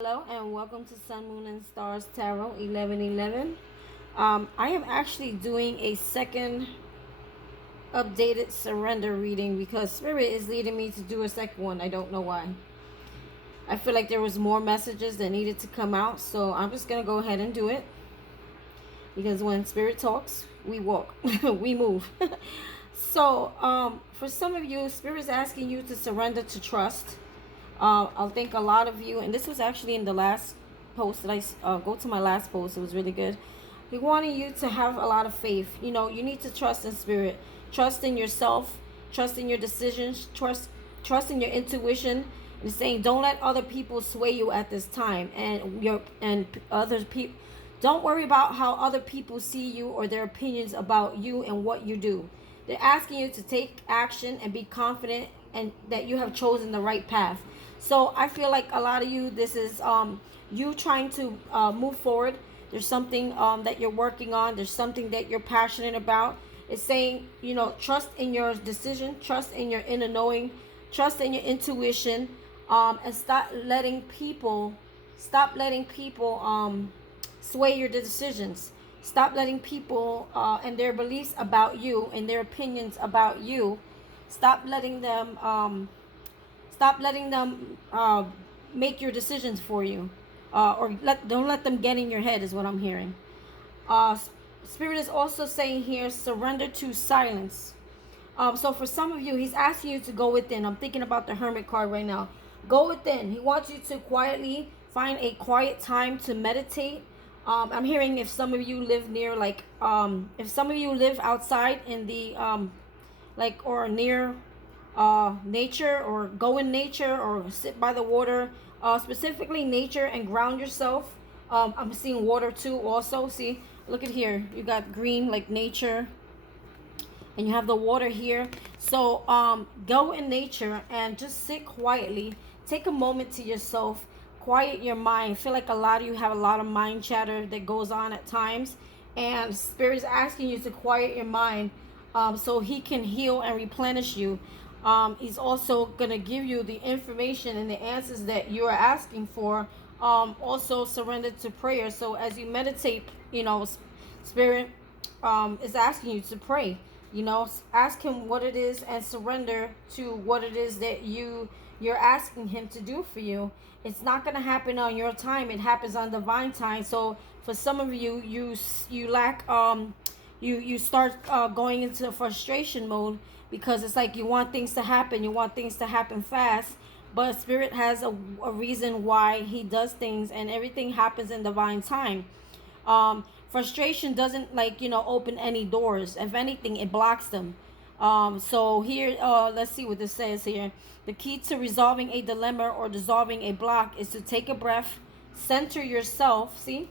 Hello and welcome to Sun, Moon, and Stars Tarot 1111. I am actually doing a second updated surrender reading because Spirit is leading me to do a second one. I don't know why. I feel like there was more messages that needed to come out, so I'm just going to go ahead and do it. Because when Spirit talks, we walk, we move. So for some of you, Spirit is asking you to surrender to trust. I think a lot of you, and this was actually in the last post that I go to my last post. It was really good. He wanted you to have a lot of faith. You know, you need to trust in Spirit, trust in yourself, trust in your decisions, trust in your intuition. And saying, don't let other people sway you at this time, and other people. Don't worry about how other people see you or their opinions about you and what you do. They're asking you to take action and be confident and that you have chosen the right path. So I feel like a lot of you, this is you trying to move forward. There's something that you're working on. There's something that you're passionate about. It's saying, you know, trust in your decision, trust in your inner knowing, trust in your intuition, and stop letting people sway your decisions. Stop letting people and their beliefs about you and their opinions about you. Stop letting them make your decisions for you, or don't let them get in your head is what I'm hearing. Spirit is also saying here, surrender to silence. So for some of you, he's asking you to go within. I'm thinking about the Hermit card right now. Go within. He wants you to quietly find a quiet time to meditate. I'm hearing if some of you live near, like, if some of you live outside in the, like, or near nature, or go in nature, or sit by the water, specifically nature, and ground yourself. I'm seeing water too also. See, look at here. You got green, like nature, and you have the water here. So go in nature and just sit quietly. Take a moment to yourself. Quiet your mind. I feel like a lot of you have a lot of mind chatter that goes on at times, and Spirit is asking you to quiet your mind, so he can heal and replenish you. He's also going to give you the information and the answers that you are asking for. Also surrender to prayer. So as you meditate, you know, Spirit is asking you to pray. You know, ask him what it is and surrender to what it is that you're asking him to do for you. It's not going to happen on your time. It happens on divine time. So for some of you, you lack you start going into frustration mode, because it's like you want things to happen. You want things to happen fast. But Spirit has a reason why he does things, and everything happens in divine time. Frustration doesn't, like, you know, open any doors. If anything, it blocks them. So here, let's see what this says here. The key to resolving a dilemma or dissolving a block is to take a breath, center yourself. See,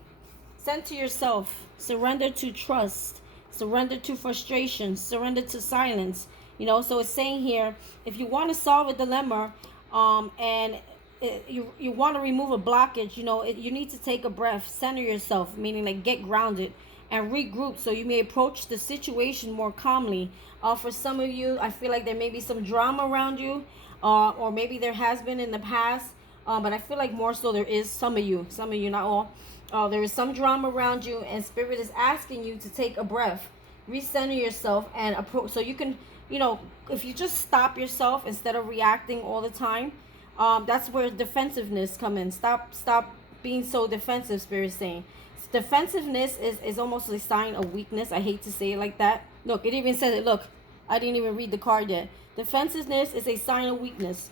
center yourself, surrender to trust, surrender to frustration, surrender to silence. You know, so it's saying here, if you want to solve a dilemma, and you want to remove a blockage, you know, you need to take a breath, center yourself, meaning like get grounded and regroup, so you may approach the situation more calmly. For some of you, I feel like there may be some drama around you, or maybe there has been in the past, but I feel like more so there is some of you, not all. There is some drama around you, and Spirit is asking you to take a breath, recenter yourself, and approach, so you can, you know, if you just stop yourself instead of reacting all the time. That's where defensiveness come in. Stop being so defensive, Spirit is saying. Defensiveness is almost a sign of weakness. I hate to say it like that. Look, it even says it. Look, I didn't even read the card yet. Defensiveness is a sign of weakness.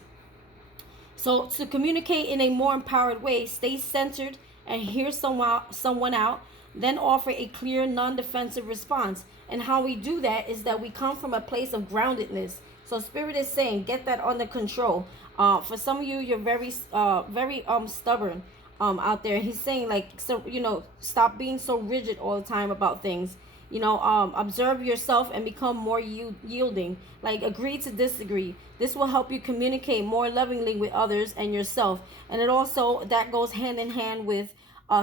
So to communicate in a more empowered way, stay centered and hear someone out, then offer a clear, non-defensive response. And how we do that is that we come from a place of groundedness. So Spirit is saying, get that under control. For some of you, you're very stubborn out there. He's saying, like, so, you know, stop being so rigid all the time about things. You know, observe yourself and become more yielding. Like, agree to disagree. This will help you communicate more lovingly with others and yourself. And it also, that goes hand in hand with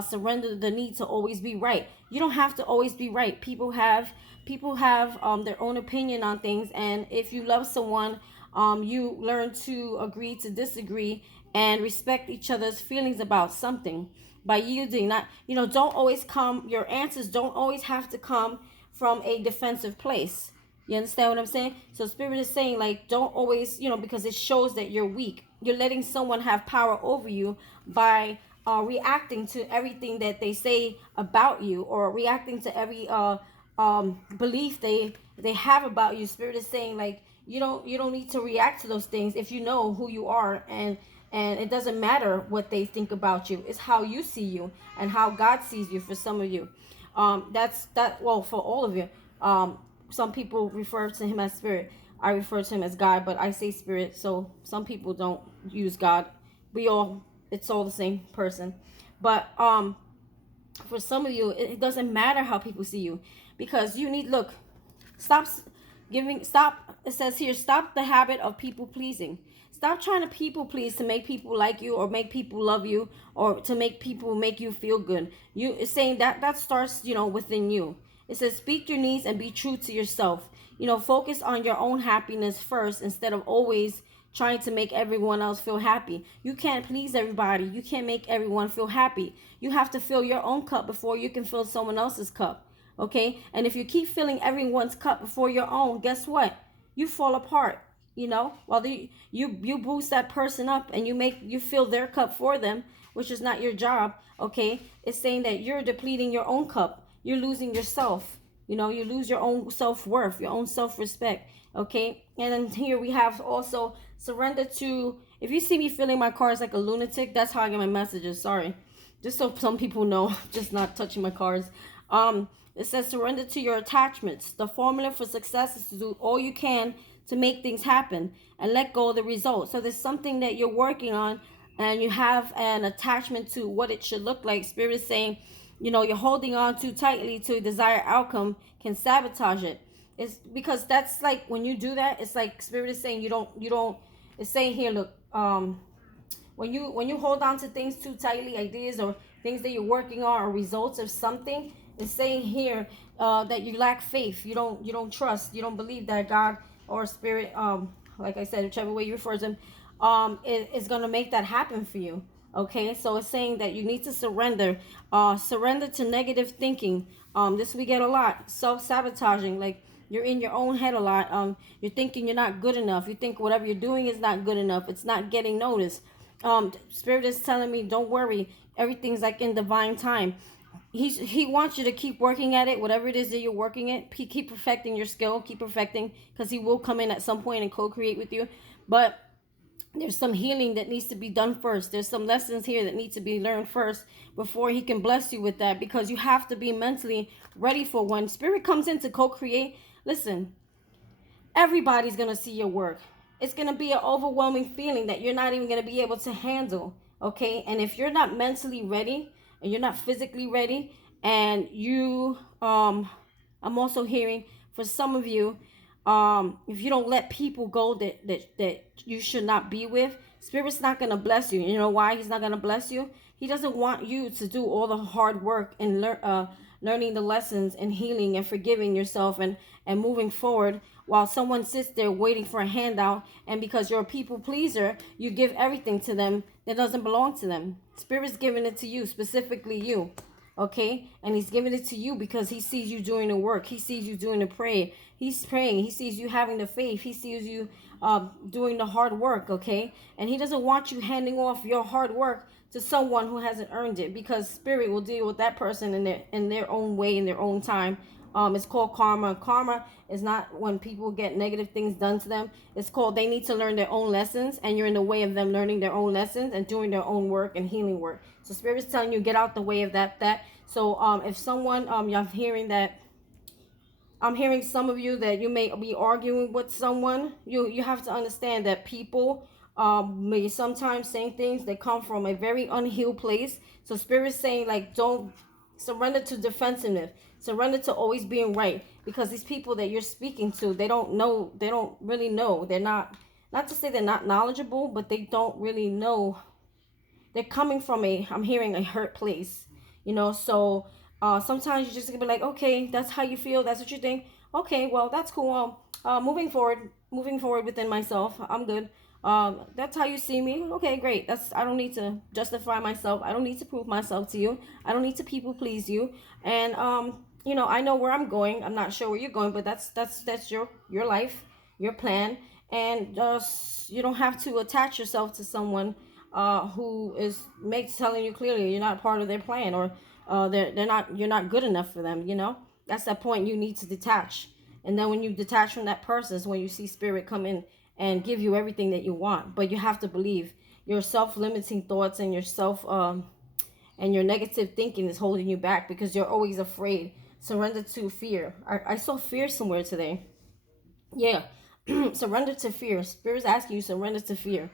surrender the need to always be right. You don't have to always be right. People have their own opinion on things, and if you love someone, you learn to agree to disagree, and respect each other's feelings about something by yielding. Not, don't always come, your answers don't always have to come from a defensive place. You understand what I'm saying? So Spirit is saying, like, don't always, because it shows that you're weak. You're letting someone have power over you by reacting to everything that they say about you, or reacting to every belief they have about you. Spirit is saying, like, you don't need to react to those things if you know who you are, and it doesn't matter what they think about you. It's how you see you and how God sees you. For some of you, that's that. Well, for all of you, some people refer to him as spirit. I refer to him as God, but I say spirit. So some people don't use God. It's all the same person. But for some of you, it doesn't matter how people see you, because you need, look, stop stop, it says here, stop the habit of people pleasing. Stop trying to people please to make people like you, or make people love you, or to make people make you feel good. It's saying that starts, within you. It says, speak your needs and be true to yourself. Focus on your own happiness first, instead of always trying to make everyone else feel happy. You can't please everybody. You can't make everyone feel happy. You have to fill your own cup before you can fill someone else's cup. Okay? And if you keep filling everyone's cup before your own, guess what? You fall apart. While you boost that person up, and you fill their cup for them, which is not your job. Okay? It's saying that you're depleting your own cup. You're losing yourself. You lose your own self-worth, your own self-respect. Okay? And then here we have also surrender to, if you see me filling my cards like a lunatic, that's how I get my messages. Sorry. Just so some people know, just not touching my cards. It says, surrender to your attachments. The formula for success is to do all you can to make things happen, and let go of the results. So there's something that you're working on, and you have an attachment to what it should look like. Spirit is saying, you're holding on too tightly to a desired outcome, can sabotage it. It's because that's like, when you do that, it's like Spirit is saying, you don't, it's saying here, look, when you hold on to things too tightly, ideas or things that you're working on, or results of something, it's saying here that you lack faith. You don't trust. You don't believe that God or Spirit, like I said, whichever way you refer to him, is gonna make that happen for you. Okay, so it's saying that you need to surrender. Surrender to negative thinking. This we get a lot. Self-sabotaging, like you're in your own head a lot. You're thinking you're not good enough. You think whatever you're doing is not good enough. It's not getting noticed. Spirit is telling me, don't worry. Everything's like in divine time. He wants you to keep working at it, whatever it is that you're working at. Keep perfecting your skill. Keep perfecting, because he will come in at some point and co-create with you. But there's some healing that needs to be done first. There's some lessons here that need to be learned first before he can bless you with that, because you have to be mentally ready for when Spirit comes in to co-create. Listen, everybody's going to see your work. It's going to be an overwhelming feeling that you're not even going to be able to handle. Okay? And if you're not mentally ready, and you're not physically ready, and I'm also hearing for some of you, if you don't let people go that you should not be with, Spirit's not going to bless you. You know why he's not going to bless you? He doesn't want you to do all the hard work and learning the lessons and healing and forgiving yourself and moving forward, while someone sits there waiting for a handout, and because you're a people pleaser, you give everything to them that doesn't belong to them. Spirit's giving it to you, specifically you. Okay? And he's giving it to you because he sees you doing the work. He sees you doing the prayer. He's praying. He sees you having the faith. He sees you doing the hard work. Okay? And he doesn't want you handing off your hard work to someone who hasn't earned it, because Spirit will deal with that person in their own way, in their own time. It's called karma. Karma is not when people get negative things done to them. It's called, they need to learn their own lessons, and you're in the way of them learning their own lessons and doing their own work and healing work. So Spirit's telling you, get out the way of that. So if someone, you're hearing that, I'm hearing some of you that you may be arguing with someone. You have to understand that people may sometimes say things that come from a very unhealed place. So Spirit's saying, like, don't surrender to defensiveness. Surrender to always being right, because these people that you're speaking to, they don't really know. They're not to say they're not knowledgeable, but they don't really know. They're coming from I'm hearing a hurt place, so sometimes you're just gonna be like, okay, that's how you feel, that's what you think. Okay, well, that's cool. Moving forward within myself, I'm good. That's how you see me. Okay, great. I don't need to justify myself. I don't need to prove myself to you. I don't need to people please you. And I know where I'm going. I'm not sure where you're going, but that's your life, your plan, and just you don't have to attach yourself to someone who is makes telling you clearly you're not part of their plan, or they're not you're not good enough for them. That's that point you need to detach. And then when you detach from that person is when you see spirit come in and give you everything that you want. But you have to believe your self-limiting thoughts and your and your negative thinking is holding you back because you're always afraid. Surrender to fear. I saw fear somewhere today. Yeah. Surrender to fear. Spirit's asking you surrender to fear.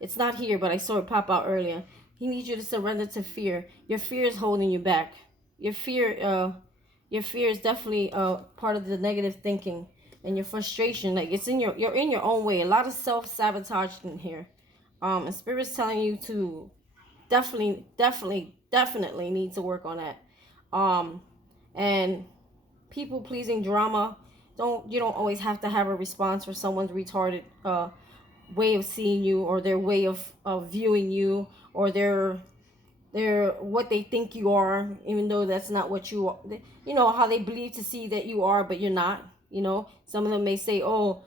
It's not here, but I saw it pop out earlier. He needs you to surrender to fear. Your fear is holding you back. Your fear your fear is definitely part of the negative thinking and your frustration. Like you're in your own way. A lot of self-sabotage in here. And spirit's telling you to definitely need to work on that. And people pleasing drama. You don't always have to have a response for someone's retarded way of seeing you, or their way of viewing you, or their what they think you are, even though that's not what you are. How they believe to see that you are, but you're not. Some of them may say, oh,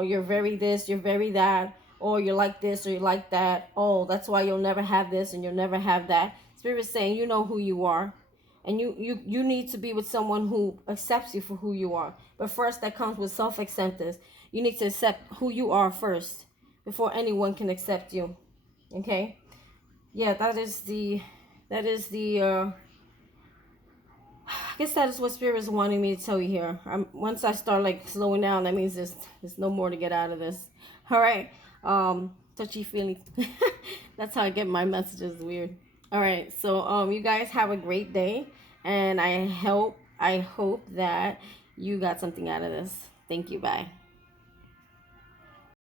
you're very this, you're very that, or you're like this or you're like that. Oh, that's why you'll never have this and you'll never have that. Spirit's saying you know who you are, and you need to be with someone who accepts you for who you are. But first, that comes with self-acceptance. You need to accept who you are first before anyone can accept you. Okay? Yeah, that is the I guess that is what spirit is wanting me to tell you here. Once I start like slowing down, that means there's no more to get out of this. All right. Touchy feely. That's how I get my messages. Weird. All right. So you guys have a great day, and I hope that you got something out of this. Thank you. Bye.